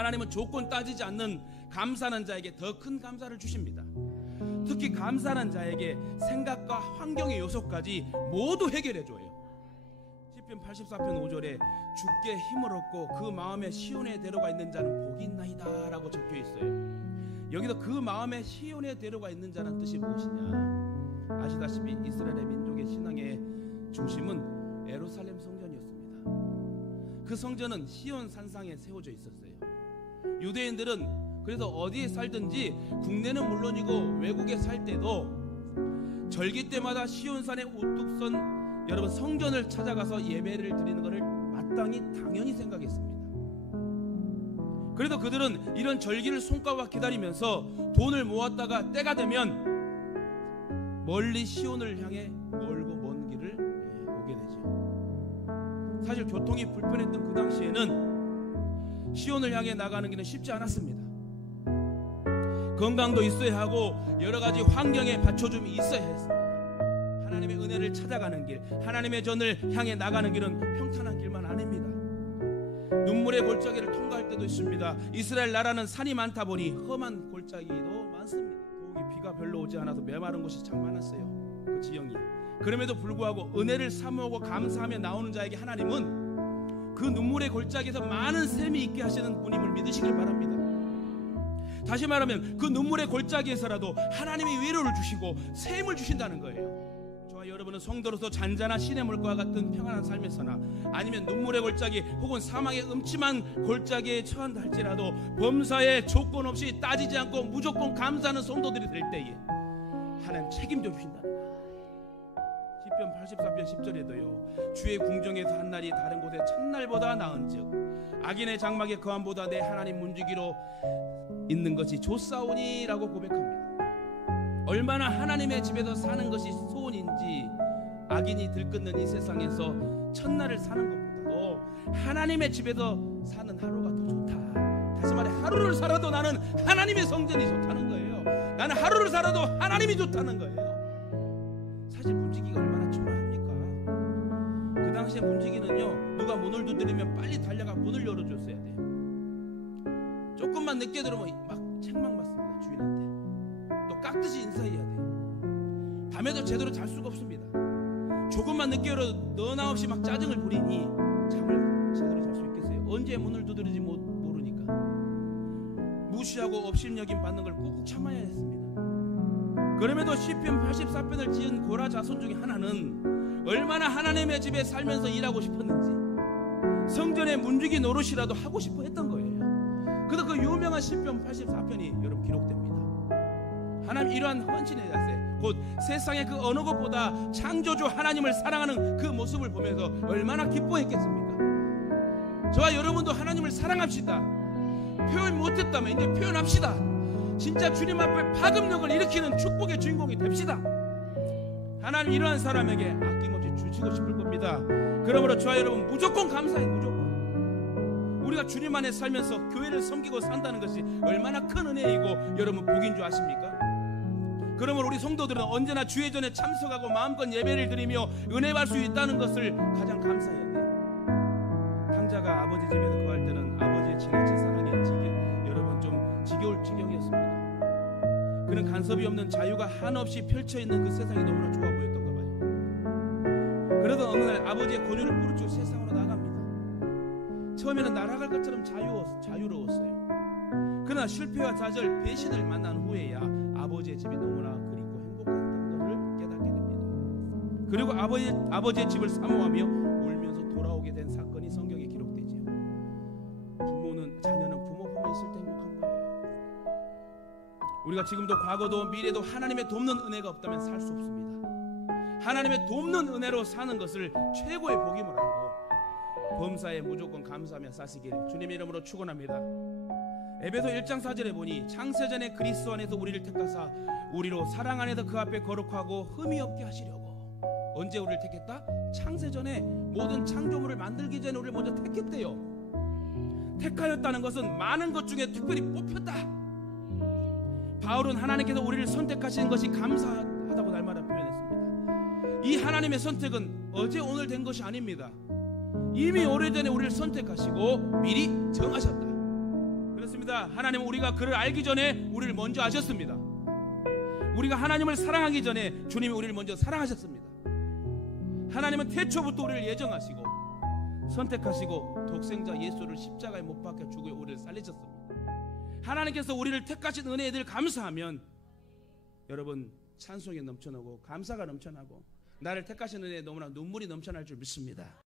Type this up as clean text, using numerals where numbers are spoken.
하나님은 조건 따지지 않는 감사하는 자에게 더 큰 감사를 주십니다. 특히 감사하는 자에게 생각과 환경의 요소까지 모두 해결해줘요. 시편 84편 5절에 주께 힘을 얻고 그 마음에 시온의 대로가 있는 자는 복이 있나이다 라고 적혀 있어요. 여기서 그 마음에 시온의 대로가 있는 자는 뜻이 무엇이냐? 아시다시피 이스라엘의 민족의 신앙의 중심은 예루살렘 성전이었습니다. 그 성전은 시온 산상에 세워져 있었어요. 유대인들은 그래서 어디에 살든지 국내는 물론이고 외국에 살 때도 절기 때마다 시온산에 우뚝 선 여러분 성전을 찾아가서 예배를 드리는 것을 마땅히 당연히 생각했습니다. 그래도 그들은 이런 절기를 손꼽아 기다리면서 돈을 모았다가 때가 되면 멀리 시온을 향해 멀고 먼 길을 오게 되죠. 사실 교통이 불편했던 그 당시에는 시온을 향해 나가는 길은 쉽지 않았습니다. 건강도 있어야 하고 여러 가지 환경에 받쳐줌이 있어야 했습니다. 하나님의 은혜를 찾아가는 길, 하나님의 전을 향해 나가는 길은 평탄한 길만 아닙니다. 눈물의 골짜기를 통과할 때도 있습니다. 이스라엘 나라는 산이 많다 보니 험한 골짜기도 많습니다. 더욱이 비가 별로 오지 않아서 메마른 곳이 참 많았어요. 그 지형이. 그럼에도 불구하고 은혜를 사모하고 감사하며 나오는 자에게 하나님은 그 눈물의 골짜기에서 많은 샘이 있게 하시는 분임을 믿으시길 바랍니다. 다시 말하면 그 눈물의 골짜기에서라도 하나님이 위로를 주시고 샘을 주신다는 거예요. 저와 여러분은 성도로서 잔잔한 시냇물과 같은 평안한 삶에서나 아니면 눈물의 골짜기 혹은 사망의 음침한 골짜기에 처한다 할지라도 범사에 조건 없이 따지지 않고 무조건 감사하는 성도들이 될 때에 하나님 책임져 주신다는 거예요. 시편 84편 10절에도요 주의 궁정에서 한 날이 다른 곳의 첫날보다 나은즉 악인의 장막에 거함보다 내 하나님 문지기로 있는 것이 좋사오니 라고 고백합니다. 얼마나 하나님의 집에서 사는 것이 소원인지 악인이 들끓는 이 세상에서 첫날을 사는 것보다도 하나님의 집에서 사는 하루가 더 좋다. 다시 말해 하루를 살아도 나는 하나님의 성전이 좋다는 거예요. 나는 하루를 살아도 하나님이 좋다는 거예요. 사실 문지기가 얼마나 초라합니까? 그 당시에 문지기는요 누가 문을 두드리면 빨리 달려가 문을 열어줬어야 돼요. 조금만 늦게 들어오면 막 책망받습니다. 주인한테 또 깍듯이 인사해야 돼요. 밤에도 제대로 잘 수가 없습니다. 조금만 늦게 열어 너나 없이 막 짜증을 부리니 잠을 제대로 잘 수 있겠어요? 언제 문을 두드리지 모르니까 무시하고 업신여김 받는 걸 꾹꾹 참아야 했습니다. 그럼에도 시편 84편을 지은 고라 자손 중에 하나는 얼마나 하나님의 집에 살면서 일하고 싶었는지 성전의 문지기 노릇이라도 하고 싶어 했던 거예요. 그래서 그 유명한 시편 84편이 여러분 기록됩니다. 하나님 이러한 헌신의 자세 곧 세상의 그 어느 것보다 창조주 하나님을 사랑하는 그 모습을 보면서 얼마나 기뻐했겠습니까? 저와 여러분도 하나님을 사랑합시다. 표현 못했다면 이제 표현합시다. 진짜 주님 앞에 파급력을 일으키는 축복의 주인공이 됩시다. 하나님 이러한 사람에게 아낌없이 주시고 싶을 겁니다. 그러므로 저와 여러분 무조건 감사해. 무조건 우리가 주님 안에 살면서 교회를 섬기고 산다는 것이 얼마나 큰 은혜이고 여러분 복인 줄 아십니까? 그러므로 우리 성도들은 언제나 주의 전에 참석하고 마음껏 예배를 드리며 은혜 받을 수 있다는 것을 가장 감사해야 돼요. 탕자가 아버지 집에서 거할 때는 아버지의 지나친 사랑에 여러분 좀 지겨울 지경이었습니다. 그런 간섭이 없는 자유가 한없이 펼쳐있는 그 세상이 너무나 좋아 보였던가 봐요. 그래도 어느 날 아버지의 권유를 무릅쓰고 세상으로 나갑니다. 처음에는 날아갈 것처럼 자유로웠어요. 그러나 실패와 좌절, 배신을 만난 후에야 아버지의 집이 너무나 그립고 행복했던 것을 깨닫게 됩니다. 그리고 아버지의 집을 사모하며 울면서 돌아오게 된 사건이 성경에 기록되지요. 자녀는 부모 품에 있을 때 행복한 거예요. 우리가 지금도 과거도 미래도 하나님의 돕는 은혜가 없다면 살 수 없습니다. 하나님의 돕는 은혜로 사는 것을 최고의 복임을 알고 범사에 무조건 감사하며 사시길 주님의 이름으로 축원합니다. 에베소 1장 4절에 보니 창세전에 그리스도 안에서 우리를 택하사 우리로 사랑 안에서 그 앞에 거룩하고 흠이 없게 하시려고. 언제 우리를 택했다? 창세전에 모든 창조물을 만들기 전에 우리를 먼저 택했대요. 택하였다는 것은 많은 것 중에 특별히 뽑혔다. 바울은 하나님께서 우리를 선택하신 것이 감사하다고 날마다 표현했습니다. 이 하나님의 선택은 어제 오늘 된 것이 아닙니다. 이미 오래전에 우리를 선택하시고 미리 정하셨다. 그렇습니다. 하나님은 우리가 그를 알기 전에 우리를 먼저 아셨습니다. 우리가 하나님을 사랑하기 전에 주님이 우리를 먼저 사랑하셨습니다. 하나님은 태초부터 우리를 예정하시고 선택하시고 독생자 예수를 십자가에 못 박혀 죽어 우리를 살리셨습니다. 하나님께서 우리를 택하신 은혜에 늘 감사하면 여러분 찬송이 넘쳐나고 감사가 넘쳐나고 나를 택하신 은혜에 너무나 눈물이 넘쳐날 줄 믿습니다.